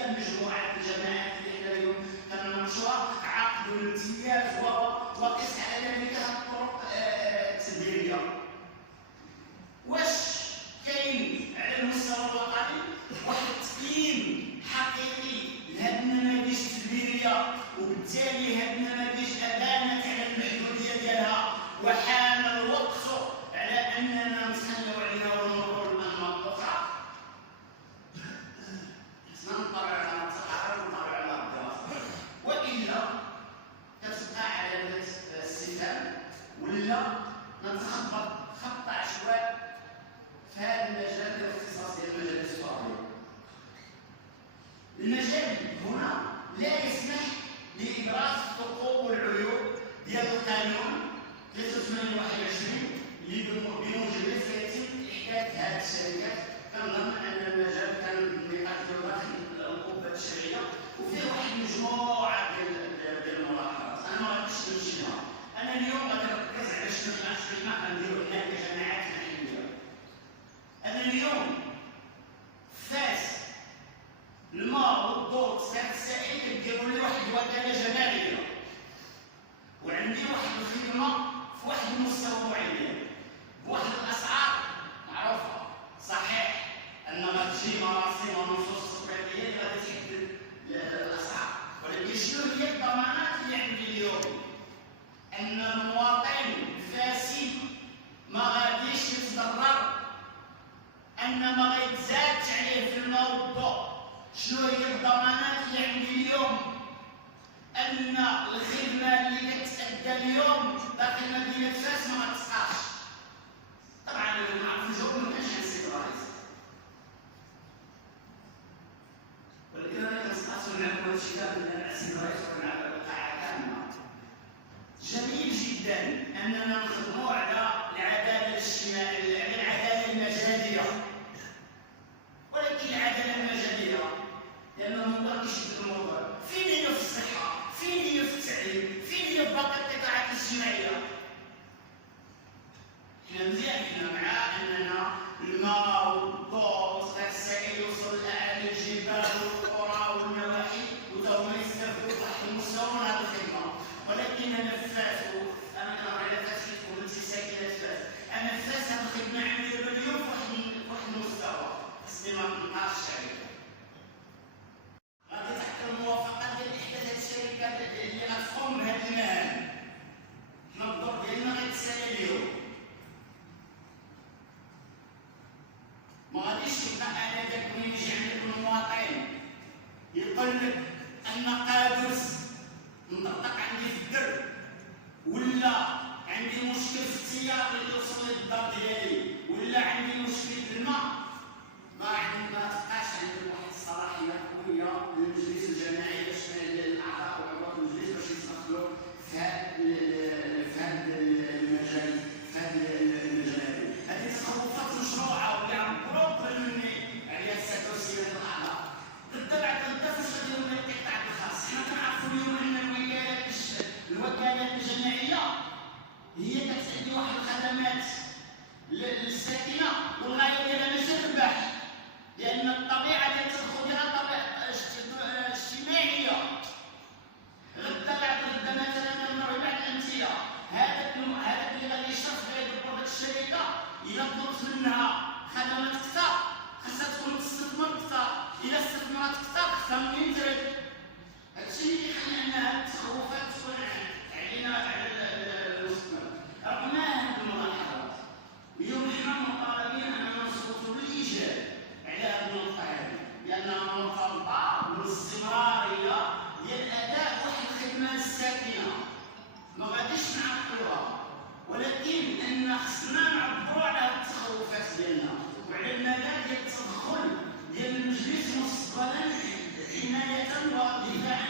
ديال مجموعه الجماعات اللي حنا اليوم كنناقشوها، عقد الامتياز وقس على ذلك الطرق التدبيريه. واش كاين على المستوى الوطني واحد التقييم حقيقي لهذه النماذج التدبيريه، وبالتالي هذه النماذج ابانت على المحدوديه ديالها وحان الوقت على اننا نتخلوا عليها ونمروا للانماط الاخرى؟ خصنا نطلعوا على التقارير ونطلعوا على الدراسه، والا كتبقى علامه استفهام ولا نتخبط خط عشوائي في هذا المجال ديال الاختصاص ديال المجالات الفضائيه. المجال هنا لا يسمح لابراز الثقوب والعيوب ديال القانون 83/21 اللي بموجبه سيتم احداث هذه الشركات. كنظن ان المجال كان النقاش ديالو داخل القبه الشرعيه وفيه واحد المجموعه ديال الملاحظات. انا ما غاديش نمشي لها، انا اليوم غادي نركز على شنو غنديرو حنا كجماعات محليه. انا اليوم فاس الماء والضوء والسكن السائل كديروا لي واحد الوكاله جماعيه، وعندي واحد الخدمه في واحد المستوى معين بواحد الاسعار معروفه. صحيح ان غتجي مراسم ونصوص التطبيقيه اللي غادي تحدد الاسعار، ولكن شنو هي الضمانات اللي عندي اليوم؟ ان المواطن الفاسد ما غاديش يتضرر، ان ما غيتزادش عليه في الماء والضوء. شنو هي الضمانات اللي عندي اليوم؟ ان الخدمه اللي كتأدى اليوم داخل مدينه فاس ما غتسقطش. طبعا انا نعرف الجواب ما كانش عند السيد الرئيس، ولكن انا كنستحسن نعرف هذا الشيء كامل السيد الرئيس ونعرف القاعه كامله. جميل جدا اننا نخدموا على العداله الاجتماعيه، على العداله المجاليه، ولكن العداله المجاليه لانه ما نقدرش نشد الموضوع. فين هي في الصحه؟ فين هي في التعليم؟ فين هي في باقي القطاعات الاجتماعيه؟ حنا مزيان حنا مع اننا الماء والضوء والغاز السائل يوصل لاعلى الجبال والقرى والنواحي وتهما يستافدوا بواحد المستوى من هذه الخدمه، ولكن انا في فاس انا كنهضر على فاس كيكون انت ساكنه في فاس، انا في فاس هذه الخدمه عندي دابا اليوم في واحد المستوى خصني ما نقاش عليه. غادي تحت الموافقه ديال احدى هاد الشركات اللي غتقوم بهذه المهام. حنا الدور ديالنا غيتسالى اليوم، ما غاديش يبقى انا داك ملي يجي عندك المواطن يقول لك ان قادوس مطقطق عندي في الدرب، ولا عندي مشكل في التيار اللي يوصل للدار ديالي، ولا عندي مشكل في الماء. ما تبقاش عندك واحد الصلاحيات قويه للمجلس الجماعي باش الاعضاء وعضوات المجلس باش يتدخلوا في هذا المجال، في هذا المجال. هذه تخوفات مشروعه واللي عبروا مني عليها السكوسيه الاعضاء. بالطبع فاش غادي يولي القطاع الخاص. حنا كنعرفوا اليوم ان الوكالات الجماعيه هي كتأدي واحد الخدمات للساكنه والغايه ديالها ماشي الربح، لان الطبيعه ديال التدخل ديالها طبيعه اجتماعيه. غدا بعد غدا مثلا كنضرب بعض الامثله، هذاك اللي غادي يشرف على يدبر ديك الشركه الا طلبت منها خدمات كثار خاصها تكون تستثمر كثار، الا استثمرات كثار خاصها منين ترد. هادشي اللي كيخلي ان هاد التخوفات تكون علينا على المستقبل. رغم هاد الملاحظات اليوم حنا مطالبين اننا نصوتوا بالايجاب على هاد النقطه هذه، لانها مرتبطه بالاستمراريه ديال اداء واحد الخدمه للساكنه. ما غاديش نعطلوها، ولكن ان خصنا نعبروا على هاد التخوفات ديالنا وعلى المدى ديال التدخل ديال المجلس مستقبلا عنايه ودفاعا